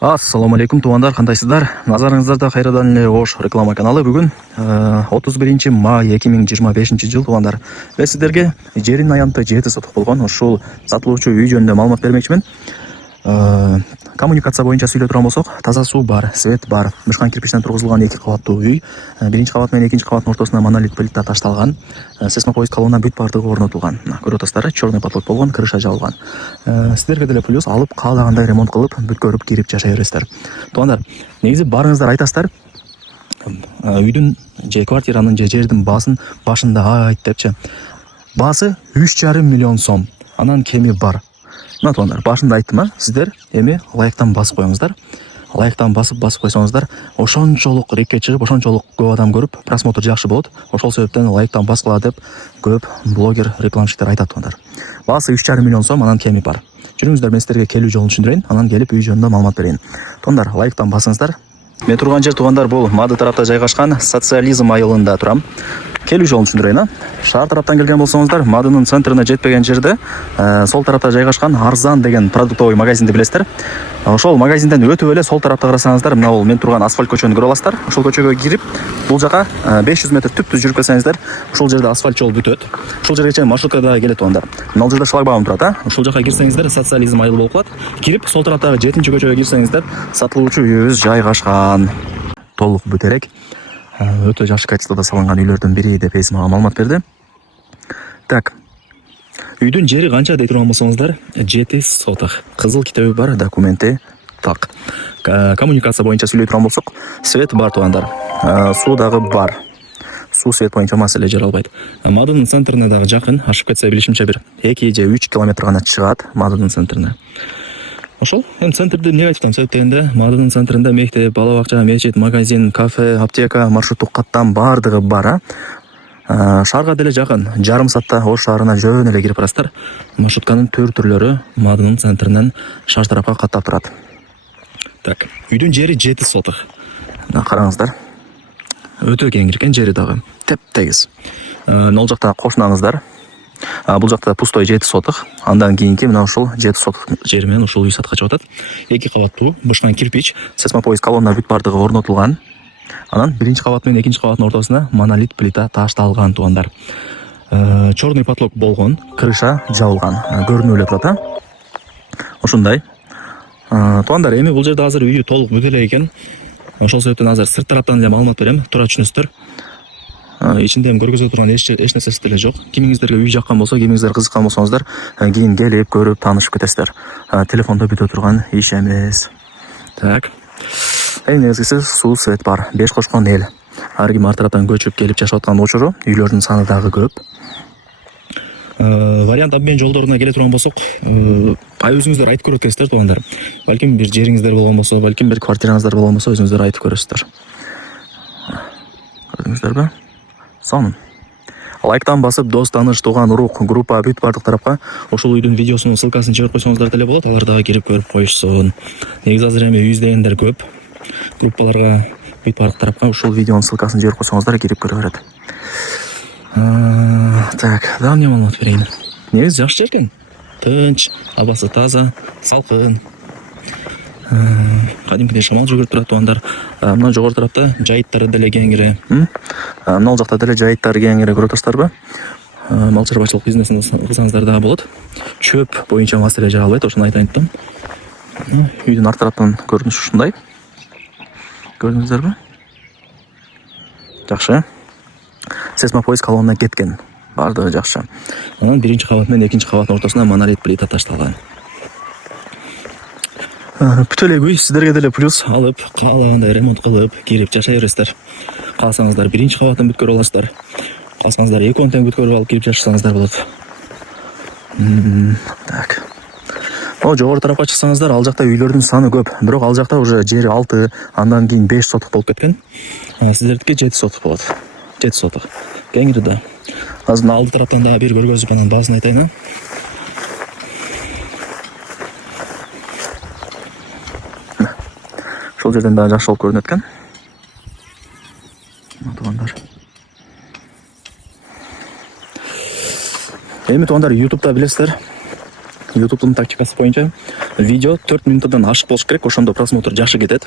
Ассаламу алейкум туугандар, кандайсыздар? Назарыңыздарда кайрадан эле Ош реклама каналы. Бүгүн 31 май 2025 жыл туугандар. Мен сиздерге жерин аянты 7 сотук болгон ушул сатылуучу үй жөнүндө маалымат бермекчимин. Коммуникация боюнча сүйлөй турган болсок, таза суу бар, свет бар, мышкан кирпичтен тургузулган 2 кабаттуу үй. Биринчи кабат менен экинчи кабаттын ортосуна монолит плита ташталган. Сейсмопоиск колонна бүт бардыгы орнотулган. Көрүп атасыздар, черный потолок болгон, крыша жабылган. Сиздерге деле плюс алып каалагандай ремонт кылып, бүткөрүп кирип жашай бересиздер. Туугандар, негизи барыңыздар айтасыздар. Үйдүн же квартиранын же жердин баасын башында айт депчи. Баасы 3,5 миллион сом. Анан кеми бар. Мына туугандар, башында айттым, сиздер эми лайктан басып коюңуздар. Лайктан басып койсоңуздар, ошончолук рекке чыгып, ошончолук көп адам көрүп, просмотр жакшы болот. Ошол себептен лайктан баскыла деп көп блогер, рекламщиктер айтат туугандар. Баасы 3,5 миллион сом, анан кеми бар. Жүрүңүздөр, мен сиздерге келүү жолун түшүндүрөйүн, анан келип үй жөнүндө маалымат берейин. Туугандар, лайктан басыңыздар. Мен турган жер туугандар бул Мады тарапта жайгашкан Социализм айылында турам. Келүү жолун түшүндүрөйүн. Шаар тараптан келген болсоңуздар, Мадынын центрине жетпеген жерде сол тарапта жайгашкан Арзан деген продуктовый магазинди билесиздер. Ошол магазинден өтүп эле сол тарапта карасаңыздар, мына бул мен турган асфальт көчөнү көрө аласыздар. Ошол көчөгө кирип, бул жака 500 метр түптүз жүрүп келсеңиздер, ошол жерде асфальт жол бүтөт. Ошол жерге чейин маршрутка да келет туугандар. Мына жерде шлагбаум турат, Ошол жака кирсеңиздер, Социализм айыл болуп калат. Кирип, сол тараптагы 7-чи көчөгө кирсеңиздер, сатылуучу үйүбүз жайгашкан. Толук бүтөрөк. Өтө жакшы качествода салынган үйлөрдүн бири деп эсим мага маалымат берди. Так. Үйдүн жери канча дей турган болсоңуздар, 7 соток. Кызыл китеби бар, документи так. Коммуникация боюнча сүйлөй турган болсок, свет бар туугандар. Суу дагы бар. Суу свет боюнча маселе жаралбайт. Мадынын центрине дагы жакын, ашып кетсе билишимче бир 2 же 3 километр гана чыгат Мадынын центрине. Ошол, центрди эмне айтып атам, себеп дегенде, Мадынын центринде мектеп, бала бакча, мечит, магазин, кафе, аптека, маршруттук каттам бардыгы бар. Шаарга деле жакын, жарым саатта Ош шаарына жөн эле кирип барасыздар. Маршрутканын түрлөрү Мадынын центринен шаар тарапка каттап турат. Так, үйдүн жери 7 соток. Караңыздар. Өтө кең экен жери дагы. Теп-тегиз. Нол жакта кошунаңыздар. Бул жакта пустой 7 соток. Андан кийинки мына ушул 7 соток жери менен ушул үй сатка чыгып атат. 2 кабаттуу, бышкан кирпич, сейсмопоиск колонна бүт бардыгы орнотулган. Анан биринчи кабат менен экинчи кабаттын ортосуна монолит плита ташталган туугандар. Черный потолок болгон, крыша жабылган. Көрүнүп эле турат, Ушундай. Туугандар, эми бул жерде азыр үйү толук бүтө элек экен. Ошол себептен азыр сырт тараптан эле маалымат берем, туура түшүнөсүздөр. Ичинде көргөзө турган эч нерсеси деле жок. Кимиңиздерге үй жаккан болсо, кимиңиздер кызыккан болсоңуздар, кийин келип көрүп таанышып кетесиздер. Телефондо бүтө турган иш эмес. Так. Эң негизгиси суу свет бар. 5 кошкон эл. Ар ким ар тараптан көчүп келип жашап аткан учуру, үйлөрдүн саны дагы көп. Вариант обмен жолдоруна келе турган болсок, өзүңүздөр айтып көрүп кетесиздер туугандар. Балким бир жериңиздер болгон болсо, балким бир квартираңыздар болгон болсо, өзүңүздөр айтып көрөсүздөр. Көрдүңүздөрбү? Сонун. Лайктан басып, дос, тааныш, тууган, урук, группа бүт бардык тарапка ошол үйдүн видеосунун ссылкасын жиберип койсоңуздар деле болот. Алар дагы кирип көрүп коюшсун. Негизи азыр эми үй издегендер көп. Группаларга бүт бардык тарапка ушул видеонун ссылкасын жиберип койсоңуздар кирип көрө берет. Так, дагы эмне маалымат берейин. Негизи жакшы жер экен. Тынч, абасы таза, салкын. Кадимкидей шамал жүгүрүп турат туугандар. Мына жогору тарапта жайыттары деле кеңири. Мына жакта деле жайыттары кеңири, көрүп атасыздарбы? Мал чарбачылык бизнесин кылсаңыздар дагы болот. Чөп боюнча маселе жаралбайт, ошону айтайын дедим. Үйдүн арт тараптан көрүнүшү ушундай. Көрдүңүздөрбү? Жакшы. Сейсмопоиск колонна кеткен. Бардыгы жакшы. Анан биринчи кабат менен экинчи кабаттын ортосуна монолит плита ташталган. Бүтө элек үй, сиздерге деле плюс алып, каалагандай ремонт кылып, кирип жашай бересиздер. Кааласаңыздар биринчи кабатын бүткөрүп аласыздар. Кааласаңыздар 2 тең бүткөрүп алып кирип жашасаңыздар болот. Так. Жогору тарапка чыксаңыздар, ал жакта үйлөрдүн саны көп. Бирок ал жакта уже жери 6, андан кийин 5 соток болуп кеткен. Сиздердики 7 соток болот. 7 соток. Кеңири да. Азыр алды тараптан дагы бир көргөзүп анан баасын айтайын. Ошол жерден дагы жакшы болуп көрүнөт экен. Туугандар. Эми туугандар, YouTube'да билесиздер, YouTube'дун тактикасы боюнча видео 4 минуттан ашык болуш керек, ошондо просмотр жакшы кетет.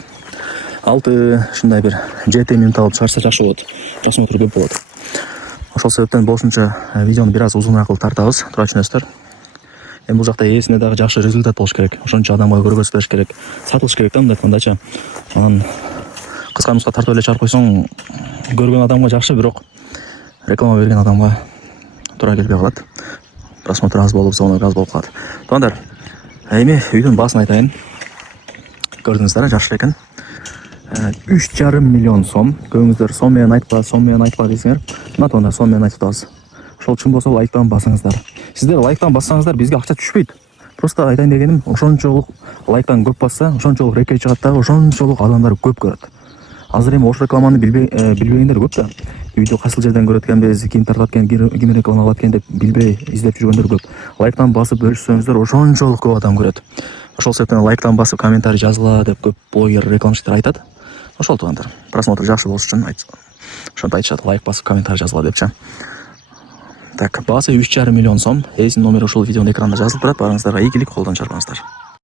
6 ушундай бир 7 минут алып чыгарса жакшы болот. Просмотр көп болот. Ошол себептен болушунча видеону бир аз узунаак кылып тартабыз. Туура түшүнөсүздөр. Эми бул жакта ээсине дагы жакшы результат болуш керек. Ошончо адамга көргөзүп бериш керек. Сатылыш керек да, мындай айткандачы. Анан кыска нуска тартып эле чыгарып койсоң, көргөн адамга жакшы, бирок реклама берген адамга туура келбей калат. Просмотр аз болуп, зона аз болуп калат. Туугандар, эми үйдүн баасын айтайын. Көрдүңүздөр, жакшы экен. 3,5 миллион сом. Көңүздөр сом менен айтпа десеңер. Мына туугандар, сом менен айтып атабыз. Ошол үчүн болсо лайктан басыңыздар. Сиздер лайктан бассаңыздар бизге акча түшпөйт. Просто айтайын дегеним, ошончолук лайктан көп басса, ошончолук рекет чыгат дагы, ошончолук адамдар көп көрөт. Азыр эми ош рекламаны билбегендер көп да. Үйдө кайсыл жерден көрөт экенбиз, ким тартат экен, ким реклама кылат экен деп билбей издеп жүргөндөр көп. Лайктан басып бөлүшсөңүздөр, ошончолук көп адам көрөт. Ошол себептен лайктан басып комментарий жазыла деп көп блогер, рекламчылар айтат. Ошол туугандар, просмотр жакшы болуш үчүн ошонто айтышат, лайк басып комментарий жазыла депчи. Так, баасы 3,5 миллион сом. Эсин номери ушул видеонун экранында жазылып турат. Барыңыздарга ийгилик, колдон чарбаңыздар.